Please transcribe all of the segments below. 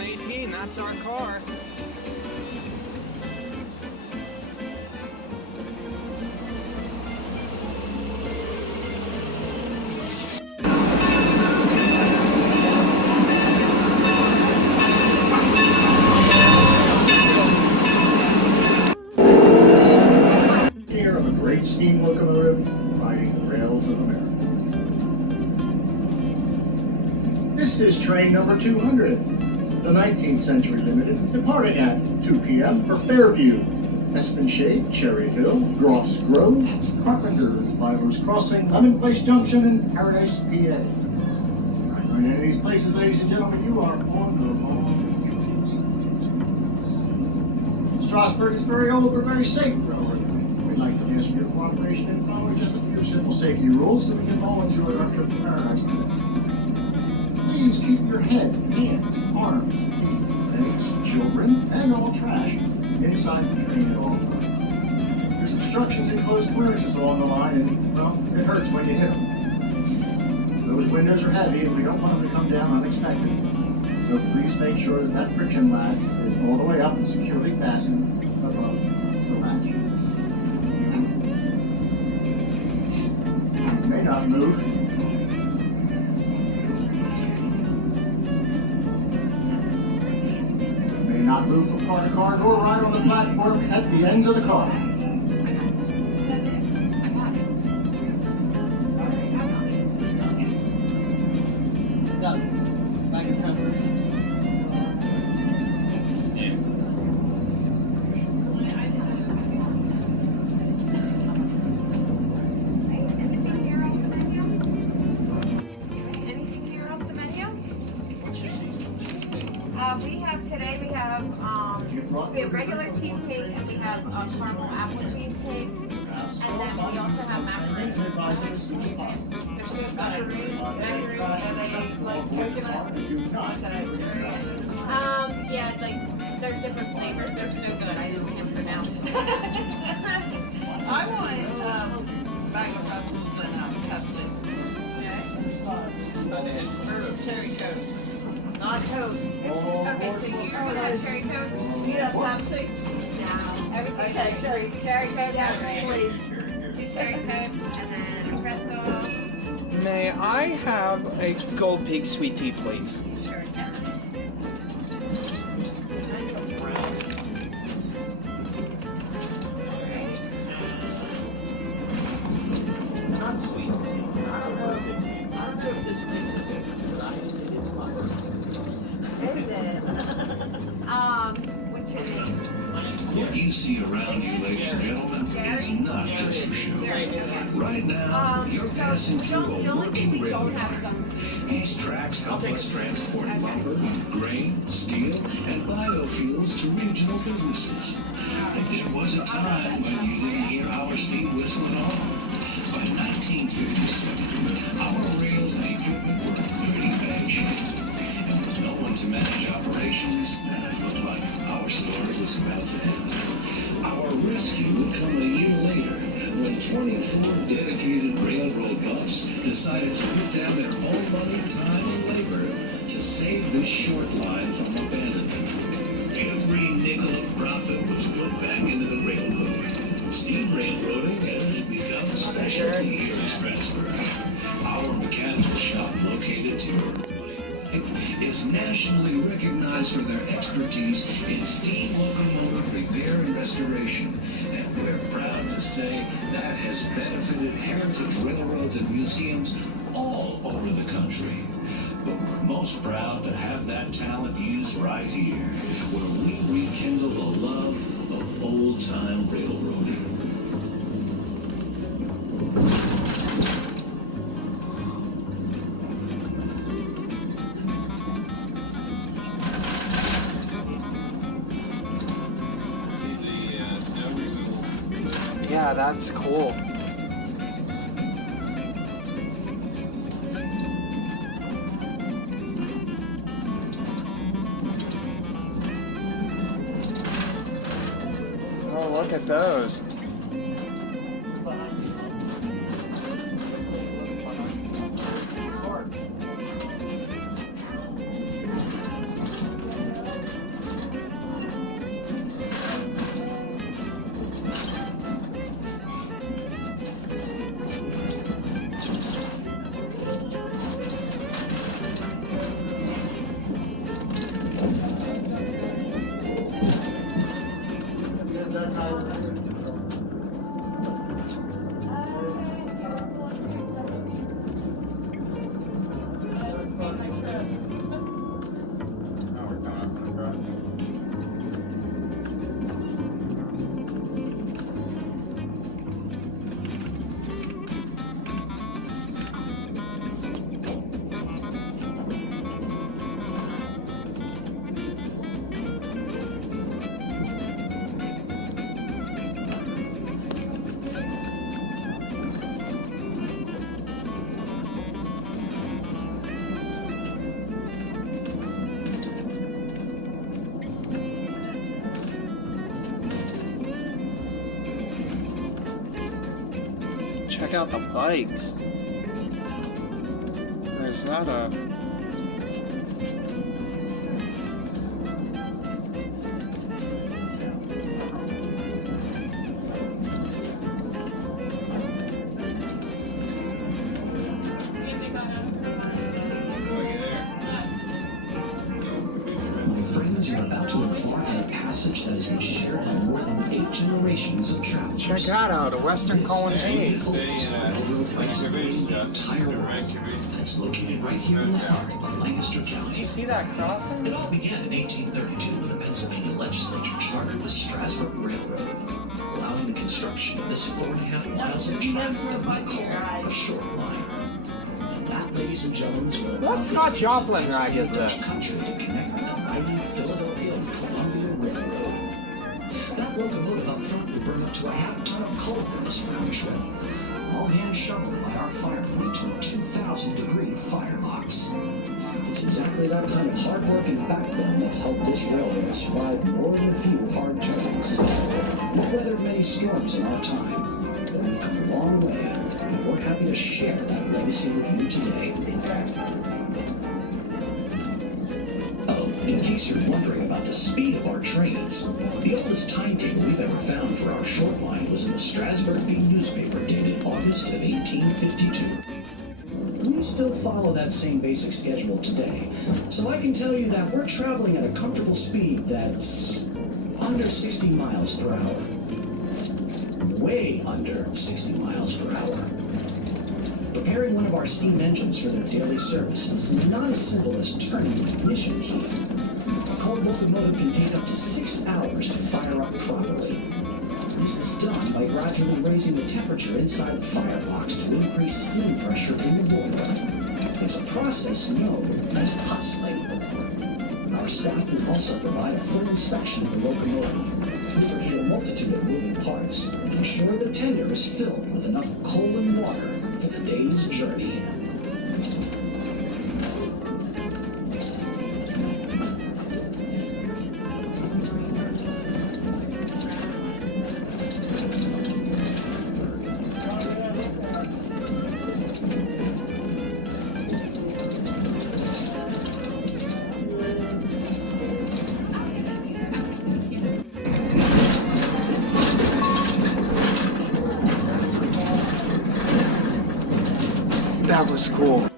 118, that's our car. Here of a great steam locomotive riding the rails of America. This is train number 200, the 19th Century Limited, departing at 2 p.m. for Fairview, Espenshade, Cherry Hill, Gross Grove, Carpenter, Byler's Crossing, Lemon Place Junction, and Paradise, PA. Not going to any of these places, ladies and gentlemen, you are on the wrong duties. Strasbourg is very old but very safe railroad. We'd like to ask your cooperation in following just a few simple safety rules so we can all enjoy our trip to Paradise today. Please keep your head, hands, arms, feet, legs, children, and all trash inside the train at all times. There's obstructions and closed clearances along the line, and, well, it hurts when you hit them. Those windows are heavy, and we don't want them to come down unexpectedly. So please make sure that that friction latch is all the way up and securely fastened above the latch. It may not move. Not move from car to car, nor ride on the platform at the ends of the car. We have regular cheesecake and we have caramel apple cheesecake, and then we also have macaroni. They're so good. Are they like coconut? Yeah, like they're different flavors. They're so good. I just can't pronounce them. I want bag of pretzels and cupcakes. Okay. Cherry Coke. Not Coke. Okay, so you have cherry Coke? You have Pepsi? No. Everything Okay, cherry Coke. Yes, right? please. 2 cherry Cokes and then a pretzel. May I have a Gold Pig sweet tea, please? Sure can. Is it? What's your name? What you see around you, ladies and gentlemen, is not just for show. Right now, you're passing through a working railroad. These tracks help us transport lumber, grain, steel, and biofuels to regional businesses. And there was a time when you didn't hear our steam whistle at all. By 1957, our rails and equipment were in pretty bad shape. And with no one to manage operations, it looked like our story was about to end. Our rescue would come a year later when 24 dedicated railroad buffs decided to put down their own money, time, and labor to save this short line from abandonment. Every nickel of profit was put back into the railroad. Steam railroading has become a specialty here in Strasbourg. Our mechanical shop located here is nationally recognized for their expertise in steam locomotive repair and restoration. And we're proud to say that has benefited heritage railroads and museums all over the country. But we're most proud to have that talent used right here, where we rekindle the love of old-time railroading. Yeah, that's cool. Oh, look at those. check out the bikes. Or is that a... You're about to embark on a passage that has been shared by more than 8 generations of travelers. Check that out, a Western Colonnade. That's located right here in the heart of Lancaster County. Did you see that crossing? It all began in 1832 when the Pennsylvania legislature chartered the Strausburg Railroad, allowing the construction of this 4.5 miles of track that we call a short line. And that, ladies and gentlemen, is where What Scott Joplin rag is Dutch this? country to connect with the mighty Philadelphia and Columbia Railroad. That locomotive up front would burn up to a half-ton of coal for this round trip, all hand shoveled by our firemen into a 2,000-degree firebox. It's exactly that kind of hard work and backbone that's helped this railroad survive more than a few hard turns. We've weathered many storms in our time, but we've come a long way, and we're happy to share that legacy with you today. In case you're wondering about the speed of our trains, the oldest timetable we've ever found for our short line was in the Strasbourg newspaper dated August of 1852. We still follow that same basic schedule today, so I can tell you that we're traveling at a comfortable speed that's under 60 miles per hour. Way under 60 miles per hour. Preparing one of our steam engines for their daily service is not as simple as turning the ignition key. A cold locomotive can take up to 6 hours to fire up properly. This is done by gradually raising the temperature inside the firebox to increase steam pressure in the boiler. It's a process known as hot slate. Our staff will also provide a full inspection of the locomotive, lubricate a multitude of moving parts, and ensure the tender is filled with enough coal and water for the day's journey. That was cool.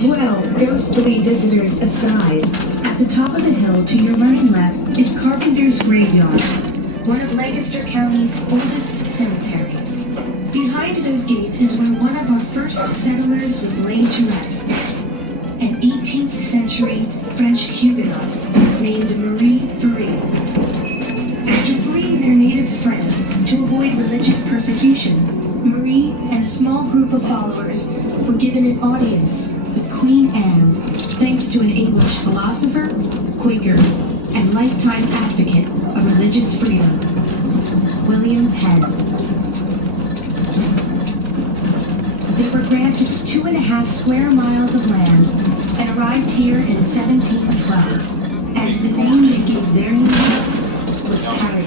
Well, ghostly visitors aside, at the top of the hill to your right and left is Carpenter's Graveyard, one of Lancaster County's oldest cemeteries. Behind those gates is where one of our first settlers was laid to rest, an 18th century French Huguenot named Marie Ferry. After fleeing their native France to avoid religious persecution, Marie and a small group of followers were given an audience with Queen Anne, thanks to an English philosopher, Quaker, and lifetime advocate of religious freedom, William Penn. They were granted 2.5 square miles of land and arrived here in 1712, and the name they gave their new home was Paradise.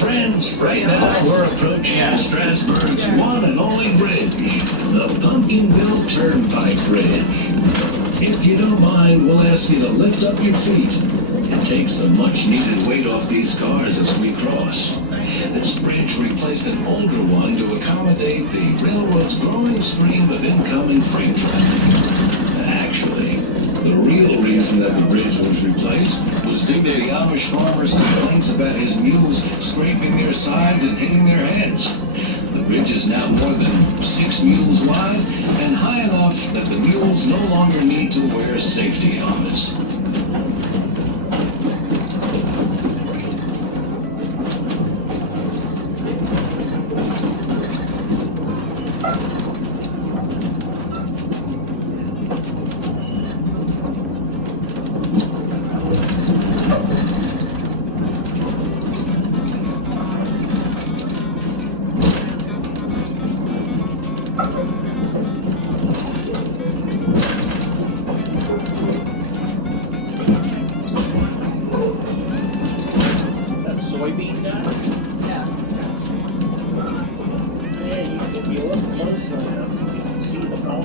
Friends, right now we're approaching Strasbourg's one and only bridge, the Pumpkinville Turnpike Bridge. If you don't mind, we'll ask you to lift up your feet. It takes the much-needed weight off these cars as we cross. This bridge replaced an older one to accommodate the railroad's growing stream of incoming freight traffic. Actually, the real reason that the bridge was replaced was due to the Amish farmers' complaints about his mules scraping their sides and hitting their heads. The bridge is now more than 6 mules wide and high enough that the mules no longer need to wear safety helmets. Soybean guy? Yeah. Yeah, if you look closely enough, you can see the ball.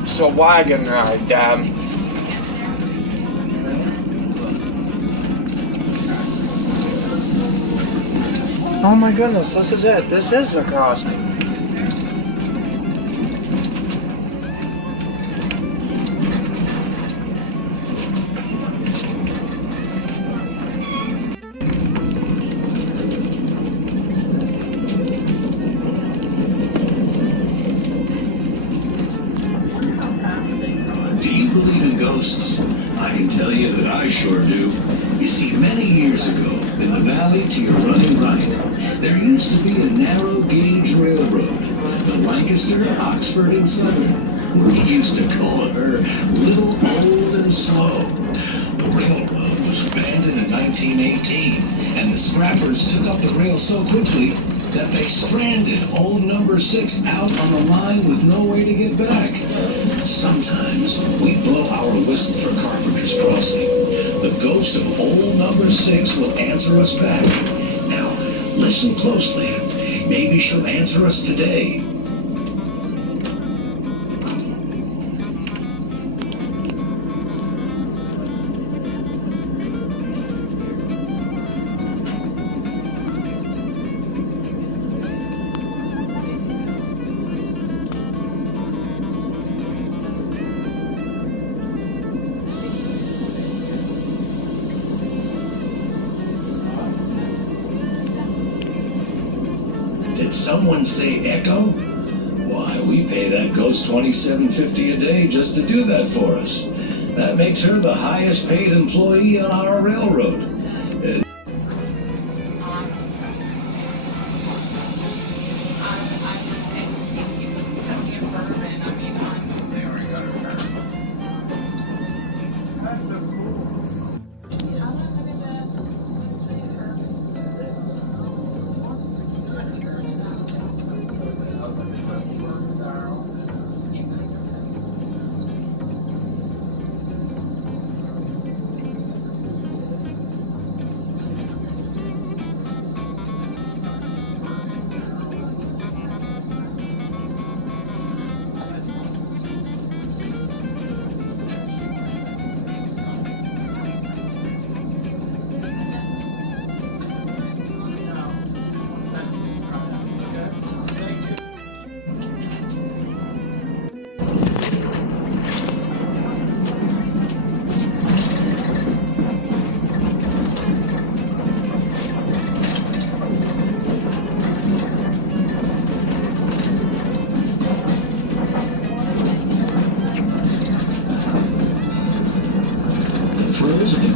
It's a wagon ride, Dad. Oh my goodness, this is it. This is the crossing. Do you believe in ghosts? I can tell you that I sure do. You see, many years ago, in the valley to your running right, there used to be a narrow gauge railroad, the Lancaster, Oxford, and Southern. We used to call her Little Old and Slow. The railroad was abandoned in 1918, and the scrappers took up the rail so quickly that they stranded old number 6 out on the line with no way to get back. Sometimes we blow our whistle for Carpenter's Crossing. The ghost of old number 6 will answer us back. Now, listen closely. Maybe she'll answer us today. Did someone say echo? Why, we pay that ghost $27.50 a day just to do that for us. That makes her the highest paid employee on our railroad.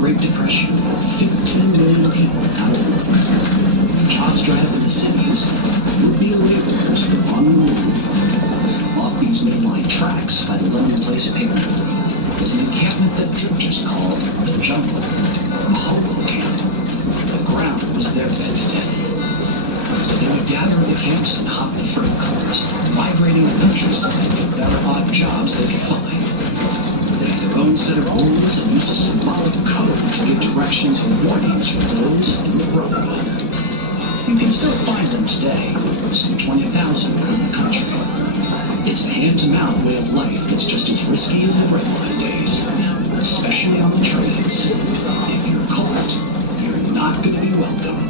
Great Depression, 15 million people out of work. Jobs dried up in the cities, would be laborers were on the move. Off these mainline tracks by the London Place paper building was an encampment that drifters called the Jungle, or a hobo camp. The ground was their bedstead. But they would gather in the camps and hop the freight cars, migrating the countryside for better odd jobs they could find. They had their own set of rules and used a symbolic code to give directions and warnings for those in the Brotherhood. You can still find them today, some 20,000 around the country. It's a hand-to-mouth way of life that's just as risky as the breadline days, especially on the trains. If you're caught, you're not going to be welcome.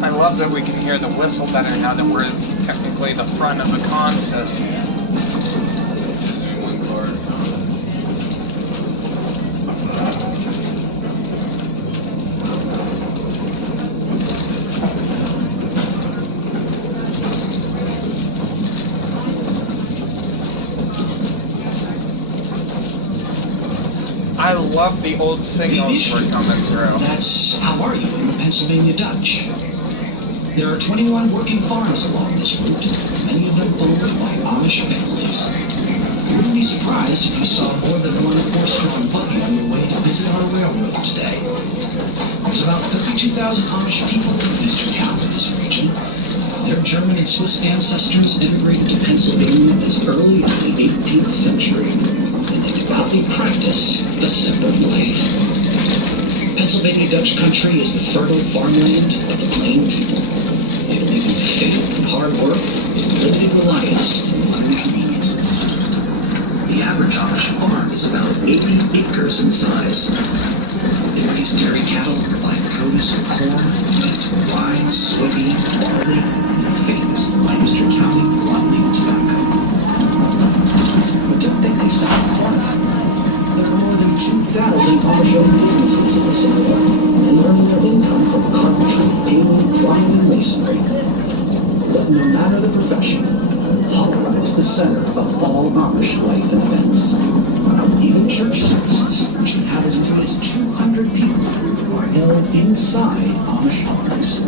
I love that we can hear the whistle better now that we're technically the front of the consist. I love the old signals we're coming through. That's How Are You in the Pennsylvania Dutch. There are 21 working farms along this route, many of them owned by Amish families. You wouldn't be surprised if you saw more than one horse-drawn buggy on your way to visit our railroad today. There's about 32,000 Amish people in eastern half of this region. Their German and Swiss ancestors immigrated to Pennsylvania as early as the 18th century, and they devoutly practice the separate life. Pennsylvania Dutch country is the fertile farmland of the plain people. They believe in faith and hard work and limited reliance on modern conveniences. The average Amish farm is about 80 acres in size. They raise dairy cattle and provide produce of corn, wheat, rye, soybean, barley, and famous Lancaster County broadleaf tobacco. But don't think they stop at corn. There are more than 2,000 Amish-owned businesses in this area, and earning their income from carpentry, painting, plumbing, and masonry. But no matter the profession, Holla is the center of all Amish life and events. Even church services, which can have as many as 200 people, are held inside Amish homes.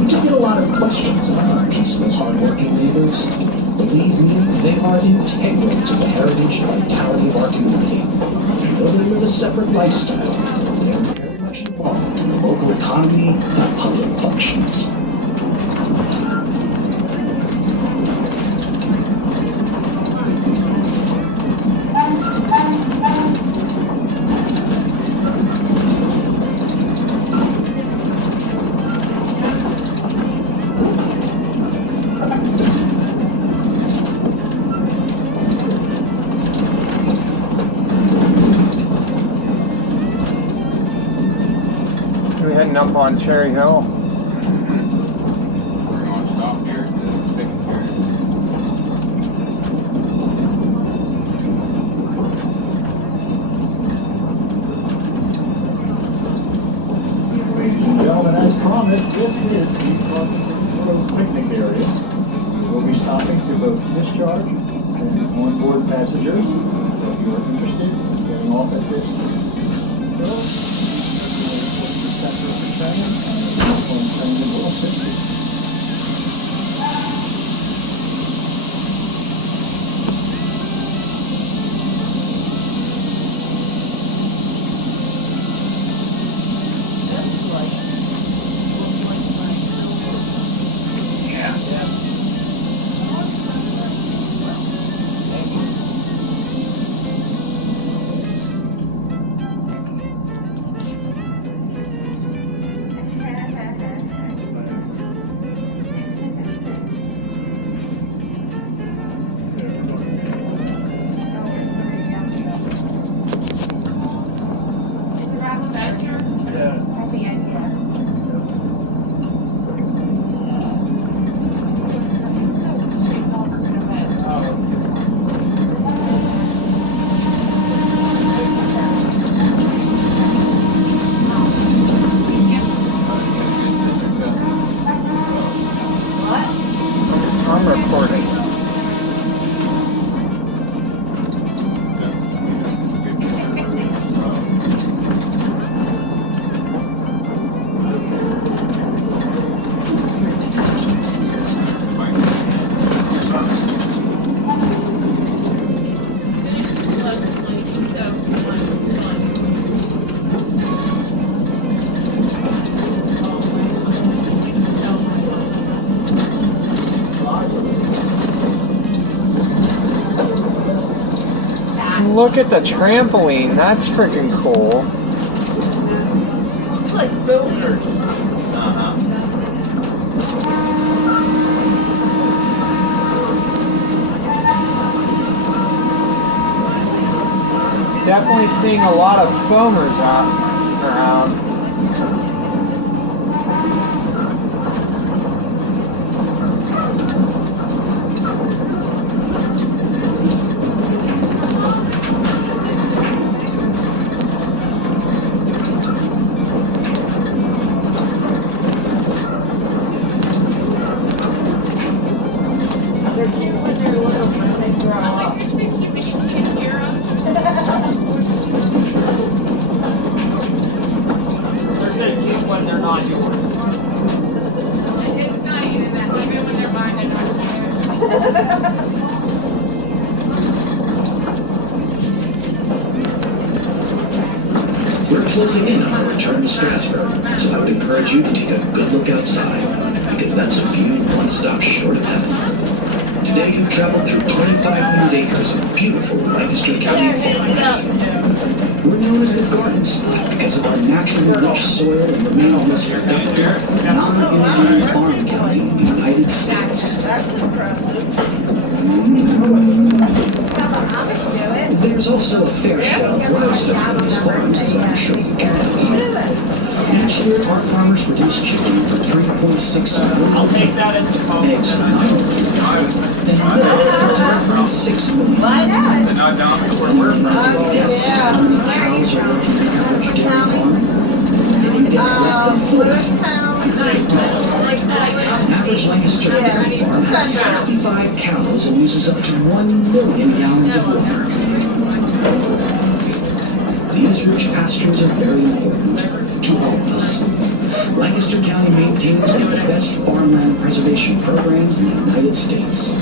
We do get a lot of questions about our peaceful, hardworking neighbors. Believe me, they are integral to the heritage and vitality of our community. Though they live a separate lifestyle, they are very much involved in the local economy and public functions. Up on Cherry Hill. We're going to stop here to take a turn. Ladies and gentlemen, as promised, this is the Clusterfuck picnic area. We'll be stopping to both discharge and onboard passengers. If you are interested in getting off at this hill, look at the trampoline. That's freaking cool. It's like builders. Uh-huh. Definitely seeing a lot of foamers out around. They're cute when they're little, when they grow up. They're so cute when they're not yours. It's not even that, even when they're mine, they're not We're closing in on our return to Strasbourg, so I would encourage you to take a good look outside, because that's a view one stop short of heaven. Today you've traveled through 2,500 acres of beautiful Lancaster County farmland. We're known as the Garden Spot because of our naturally rich soil and the most productive, non-engineered farm county in the United States. That's impressive. Amish do it. There's also a fair share of livestock on these farms, as I'm sure you can believe. Each year, our farmers produce chicken for 3.6 million. I'll take that as the Eggs for 9 million. And milk for 10.6 million. They're not down where we're from. Yes, how many cows are working in the average dairy farm? Maybe it's less than 40. Average Lancaster dairy farm has 65 cows and uses up to 1 million gallons of water. These rich pastures are very important to all of us. Lancaster County maintains one of the best farmland preservation programs in the United States.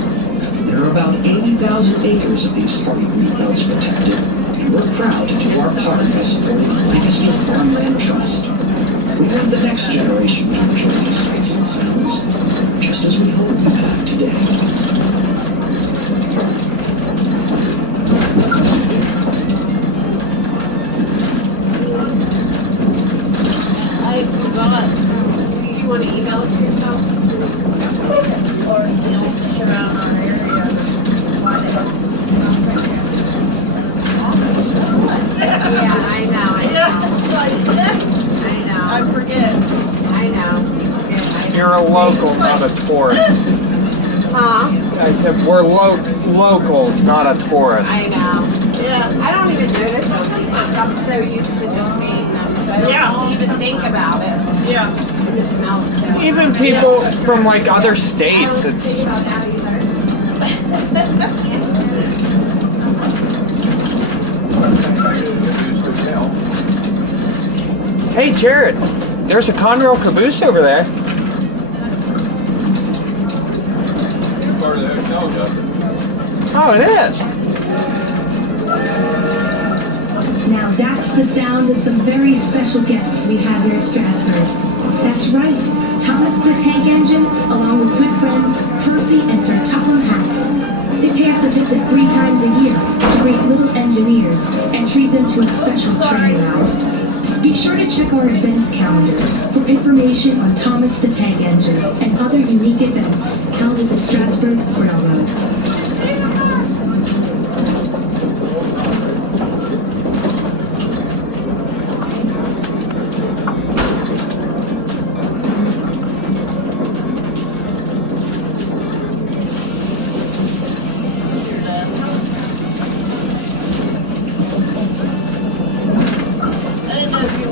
There are about 80,000 acres of these hardy green belts protected, and we're proud to do our part by supporting the Lancaster Farmland Trust. We want the next generation to enjoy these sights and sounds, just as we hope you have today. I forgot. Do you want to email it to yourself? Or, you know, push around our area. Why they don't. Yeah, I know. I forget. I know. You're a local, not a tourist. Huh? I said we're locals, not a tourist. I know. Yeah. I don't even notice them sometimes. I'm so used to just seeing them, so I don't even think about it. Yeah. It smells so. Even people from like other states, I don't it's think about that either. hey Jared, there's a Conrail caboose over there. Part of the hotel, Justin. Oh, it is. Now that's the sound of some very special guests we have here at Strasbourg. That's right, Thomas the Tank Engine, along with good friends Percy and Sir Topham Hatt. They pay us a visit 3 times a year to greet little engineers and treat them to a special train ride. Be sure to check our events calendar for information on Thomas the Tank Engine and other unique events held at the Strasbourg Railroad.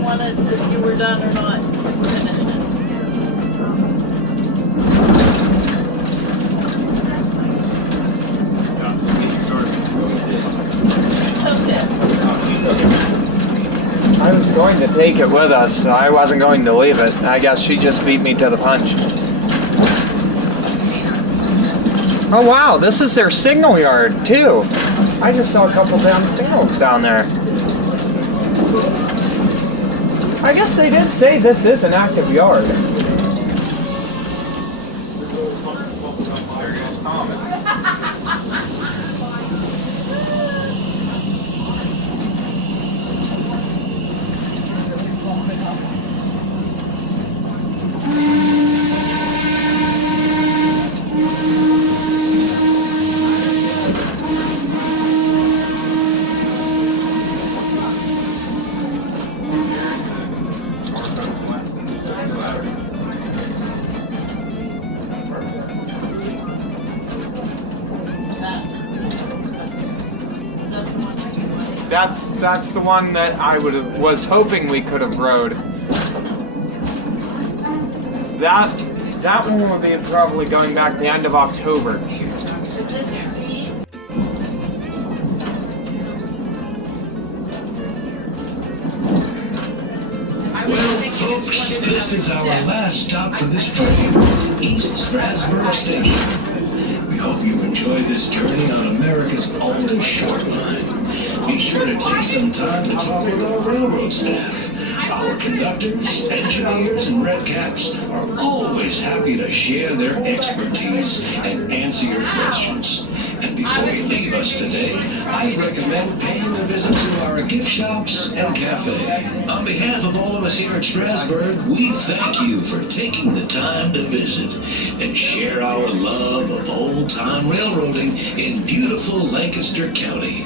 I didn't know if you were done or not. Okay. I was going to take it with us. So I wasn't going to leave it. I guess she just beat me to the punch. Oh wow, this is their signal yard too. I just saw a couple damn signals down there. I guess they did say this is an active yard. long enough. That's the one that I was hoping we could have rode. That one will be probably going back the end of October. Well, folks, this is our last stop for this train, East Strasbourg Station. We hope you enjoy this journey on America's oldest short line. Be sure to take some time to talk with our railroad staff. Our conductors, engineers, and redcaps are always happy to share their expertise and answer your questions. And before you leave us today, I recommend paying a visit to our gift shops and cafe. On behalf of all of us here at Strasbourg, we thank you for taking the time to visit and share our love of old-time railroading in beautiful Lancaster County.